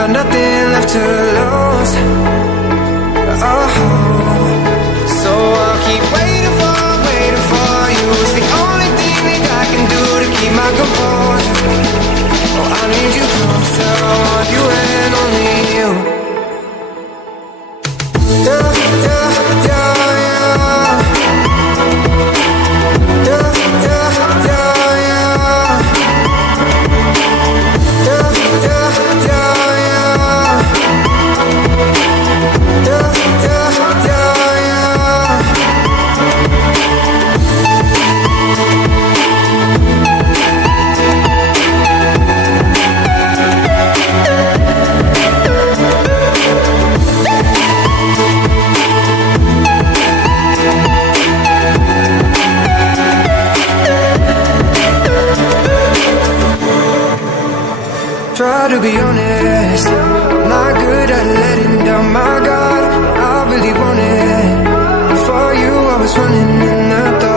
got nothing left to lose. Oh, so I'll keep waiting for you. It's the only thing that I can do to keep my composure. Oh, I need you closer, I want you and only you. Yeah, yeah, yeah, yeah. Yeah, yeah, yeah, yeah. Yeah, yeah, yeah, yeah. Yeah, yeah, yeah, yeah. Try to be honest, I'm not good at letting down my guard. I really want it. Before you, I was running in the dark.